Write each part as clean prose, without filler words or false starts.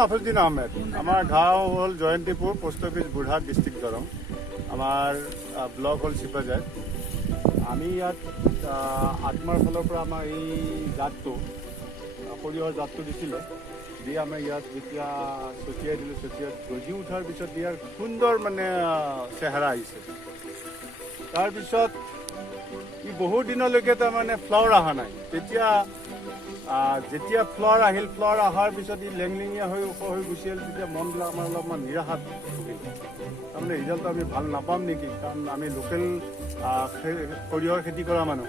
আফৰুদ্দিন আহমেদ। আমাৰ গাঁও হল Jayantipur, post office Burhat, district Darrang. আমাৰ ব্লক হল চিপাঝাৰ। আমি ইয়াত আত্মাৰ ফালৰ পৰা আমাৰ এই জাতটো সৰিয়হৰ জাতটো দিছিলে, দি আমাৰ ইয়াত যেতিয়া ছটিয়াই দিলোঁ, ছটিয়াই গজি উঠাৰ পিছত ইয়াৰ সুন্দৰ মানে চেহেৰা আহিছে। তাৰপিছত ই বহুত দিনলৈকে তাৰমানে ফ্লাৱাৰ অহা নাই। যেতিয়া ফ্লাৱাৰ আহিল, ফ্লাৱাৰ অহাৰ পিছত ই লেংলিঙীয়া হৈ ওখ হৈ গুচি আহিল, তেতিয়া মনবিলাক আমাৰ অলপমান নিৰাশাত ভুগিল। তাৰমানে ৰিজাল্টটো আমি ভাল নাপাম নেকি, কাৰণ আমি লোকেল সৰিয়হৰ খেতি কৰা মানুহ।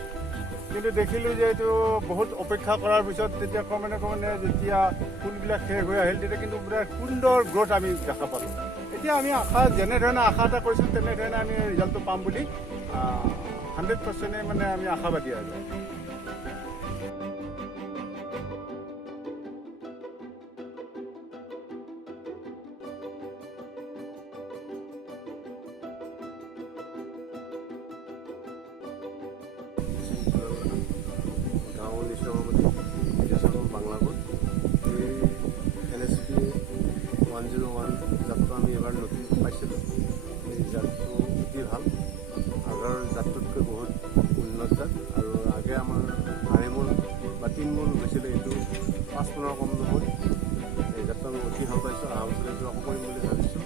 কিন্তু দেখিলোঁ যে এইটো বহুত অপেক্ষা কৰাৰ পিছত তেতিয়া ক্ৰমান্বয়ে যেতিয়া ফুলবিলাক শেষ হৈ আহিল, তেতিয়া কিন্তু পুৰা সুন্দৰ গ্ৰ'থ আমি দেখা পালোঁ। এতিয়া আমি যেনেধৰণে আশা এটা কৰিছিলোঁ, তেনেধৰণে আমি ৰিজাল্টটো পাম বুলি 100% মানে আমি আশাবাদী আৰু। গাঁও সভাপতি বাংলাগোট এই NSP 101 জাতটো আমি এবাৰ নতুন পাইছিলোঁ। এই জাতটো অতি ভাল, আগৰ জাতটোতকৈ বহুত উন্নত জাত। আৰু আগে আমাৰ 2.5 মোন বা 3 মোন হৈছিলে, এইটো 5 মোনৰ কম নহয়। এই জাতটো আমি অতি ভাল পাইছোঁ। অহা বছৰ এইটো আকৌ কৰিম বুলি ভাবিছোঁ।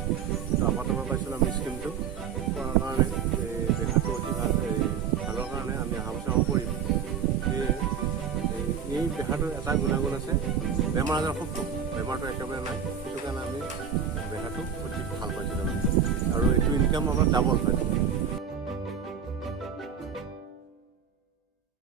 কিন্তু আপাতত পাইছিলোঁ আমি স্কিমটো কৰাৰ কাৰণে এই দেখাটো অতি ভাল, ভালৰ কাৰণে আমি অহা বছৰ আকৌ কৰিম। এই বেহাটোৰ এটা গুণাগুণ আছে, বেমাৰ আজাৰ খুব কম, বেমাৰটো একেবাৰে নাই। সেইটো কাৰণে আমি বেহাটো অতি ভাল পাইছোঁ তাৰমানে। আৰু এইটো ইনকাম আমাৰ ডাবল হয়।